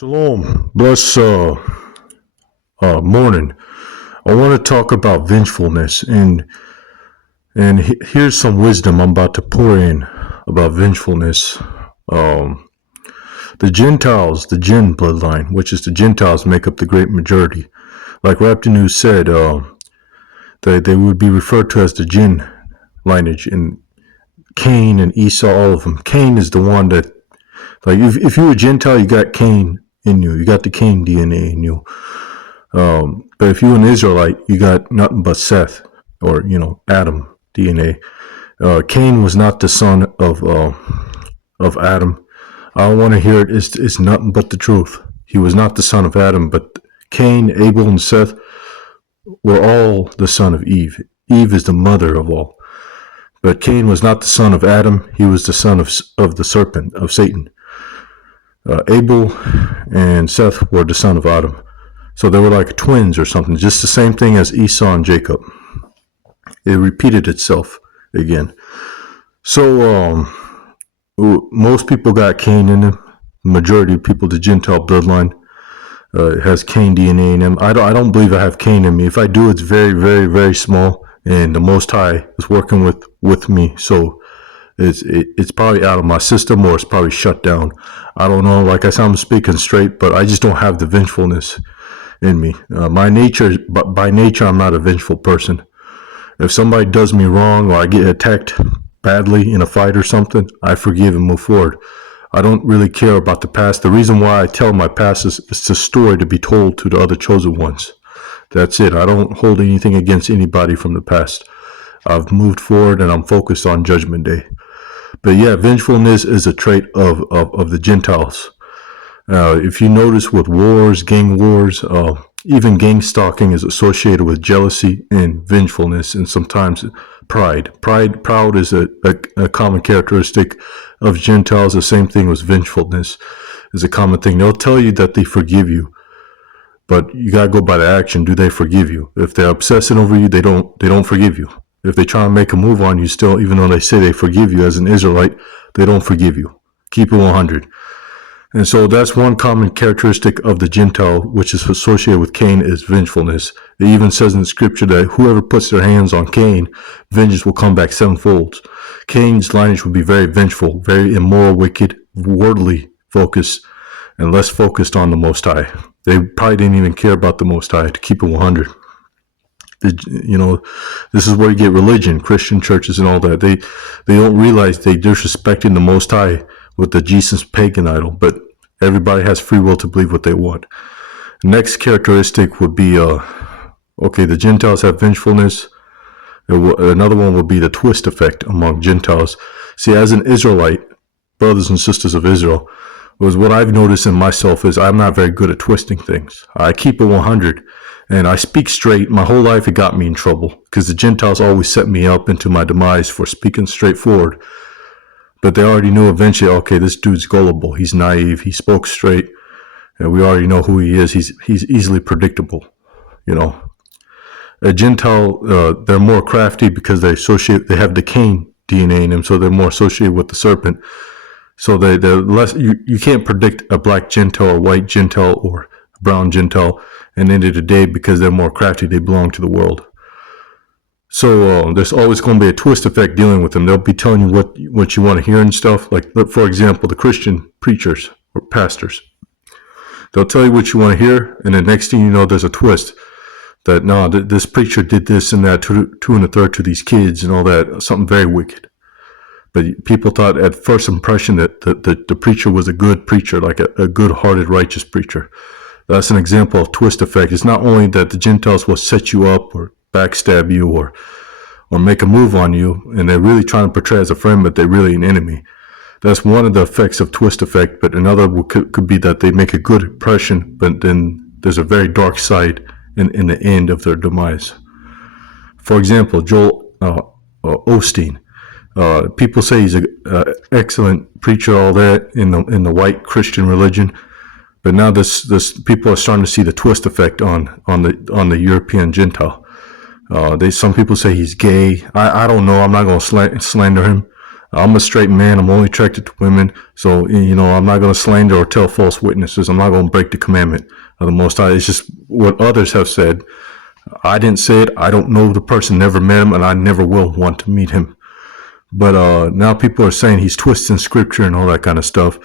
Shalom, bless morning. I want to talk about vengefulness, and here's some wisdom I'm about to pour in about vengefulness. Um, the Gentiles, the Jinn bloodline, which is the Gentiles, make up the great majority. Like Raptinu said, they would be referred to as the Jinn lineage, and Cain and Esau, all of them. Cain is the one that, like, if you're a Gentile, you got Cain in you. You got the Cain DNA in you. But if you're an Israelite, you got nothing but Seth, or Adam DNA. Cain was not the son of Adam. I don't want to hear it. It's nothing but the truth. He was not the son of Adam, but Cain, Abel, and Seth were all the son of Eve. Eve is the mother of all. But Cain was not the son of Adam. He was the son of the serpent, of Satan. Abel and Seth were the son of Adam. So they were like twins or something, just the same thing as Esau and Jacob. It repeated itself again. So most people got Cain in them. Majority of people, the Gentile bloodline, has Cain DNA in them. I don't believe I have Cain in me. If I do, it's very, very, very small, and the Most High is working with me. So it's probably out of my system, or it's probably shut down. I don't know. Like I said, I'm speaking straight, but I just don't have the vengefulness in me. By nature, I'm not a vengeful person. If somebody does me wrong, or I get attacked badly in a fight or something, I forgive and move forward. I don't really care about the past. The reason why I tell my past is it's a story to be told to the other chosen ones. That's it. I don't hold anything against anybody from the past. I've moved forward, and I'm focused on Judgment Day. But yeah, vengefulness is a trait of the Gentiles. If you notice with wars, gang wars, even gang stalking is associated with jealousy and vengefulness, and sometimes pride. Proud is a common characteristic of Gentiles. The same thing with vengefulness is a common thing. They'll tell you that they forgive you, but you gotta go by the action. Do they forgive you? If they're obsessing over you, they don't forgive you. If they try to make a move on you still, even though they say they forgive you as an Israelite, they don't forgive you. Keep it 100. And so that's one common characteristic of the Gentile, which is associated with Cain, is vengefulness. It even says in the scripture that whoever puts their hands on Cain, vengeance will come back sevenfold. Cain's lineage would be very vengeful, very immoral, wicked, worldly focused, and less focused on the Most High. They probably didn't even care about the Most High, to keep it 100. This is where you get religion, Christian churches and all that. They don't realize they disrespecting the Most High with the Jesus pagan idol, but everybody has free will to believe what they want. The next characteristic would be, the Gentiles have vengefulness. Another one would be the twist effect among Gentiles. See, as an Israelite, brothers and sisters of Israel, was what I've noticed in myself is I'm not very good at twisting things. I keep it 100. And I speak straight. My whole life it got me in trouble because the Gentiles always set me up into my demise for speaking straightforward. But they already knew eventually, okay, this dude's gullible. He's naive. He spoke straight. And we already know who he is. He's easily predictable. A Gentile, they're more crafty because they have the Cain DNA in them, so they're more associated with the serpent. So they're less, you can't predict a black Gentile or white Gentile or brown Gentile. And end of the day, because they're more crafty, they belong to the world. So there's always going to be a twist effect dealing with them. They'll be telling you what you want to hear and stuff. Like, for example, the Christian preachers or pastors. They'll tell you what you want to hear, and the next thing you know, there's a twist. That, no, this preacher did this and that, two and a third to these kids and all that. Something very wicked. But people thought at first impression that the preacher was a good preacher, like a good-hearted, righteous preacher. That's an example of twist effect. It's not only that the Gentiles will set you up or backstab you or make a move on you, and they're really trying to portray as a friend, but they're really an enemy. That's one of the effects of twist effect, but another could be that they make a good impression, but then there's a very dark side in the end of their demise. For example, Joel Osteen. People say he's an excellent preacher, all that, in the white Christian religion. But now this people are starting to see the twist effect on the European Gentile. Some people say he's gay. I don't know. I'm not going to slander him. I'm a straight man. I'm only attracted to women. So, I'm not going to slander or tell false witnesses. I'm not going to break the commandment of the Most High. It's just what others have said. I didn't say it. I don't know the person, never met him, and I never will want to meet him. But now people are saying he's twisting scripture and all that kind of stuff.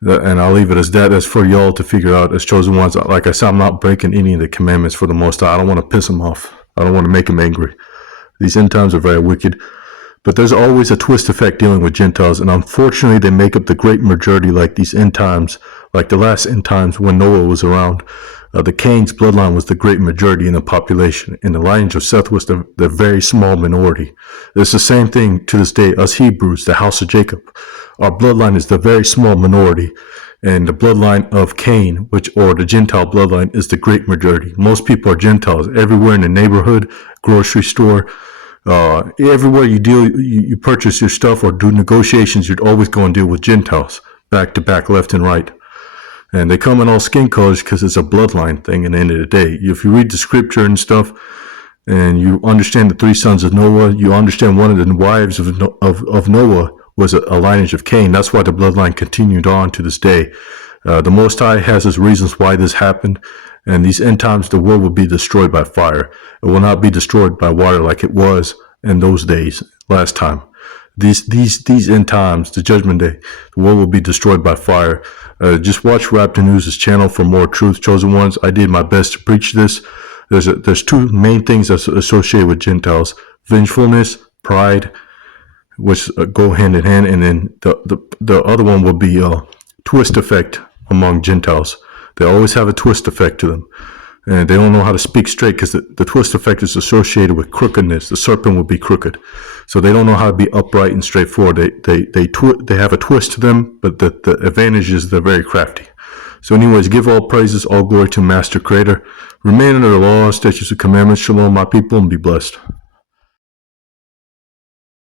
And I'll leave it as that. That's for y'all to figure out as chosen ones. Like I said, I'm not breaking any of the commandments for the Most High. I don't want to piss him off. I don't want to make him angry. These end times are very wicked. But there's always a twist effect dealing with Gentiles, and unfortunately they make up the great majority like these end times, like the last end times when Noah was around. The Cain's bloodline was the great majority in the population, and the lineage of Seth was the very small minority. It's the same thing to this day. Us Hebrews, the house of Jacob, our bloodline is the very small minority, and the bloodline of Cain, or the Gentile bloodline, is the great majority. Most people are Gentiles everywhere in the neighborhood, grocery store. Everywhere you purchase your stuff or do negotiations, you'd always go and deal with Gentiles, back to back, left and right. And they come in all skin colors because it's a bloodline thing at the end of the day. If you read the scripture and stuff, and you understand the 3 sons of Noah, you understand one of the wives of Noah was a lineage of Cain. That's why the bloodline continued on to this day. The Most High has his reasons why this happened. And these end times, the world will be destroyed by fire. It will not be destroyed by water like it was in those days, last time. These end times, the judgment day, the world will be destroyed by fire. Just watch Raptor News' channel for more truth, chosen ones. I did my best to preach this. There's 2 main things that's associated with Gentiles: vengefulness, pride, which go hand in hand, and then the other one will be twist effect among Gentiles. They always have a twist effect to them, and they don't know how to speak straight because the twist effect is associated with crookedness. The serpent will be crooked, so they don't know how to be upright and straightforward. They have a twist to them, but the advantage is they're very crafty. So anyways, give all praises, all glory to Master Creator. Remain under the law, statutes, and commandments. Shalom, my people, and be blessed.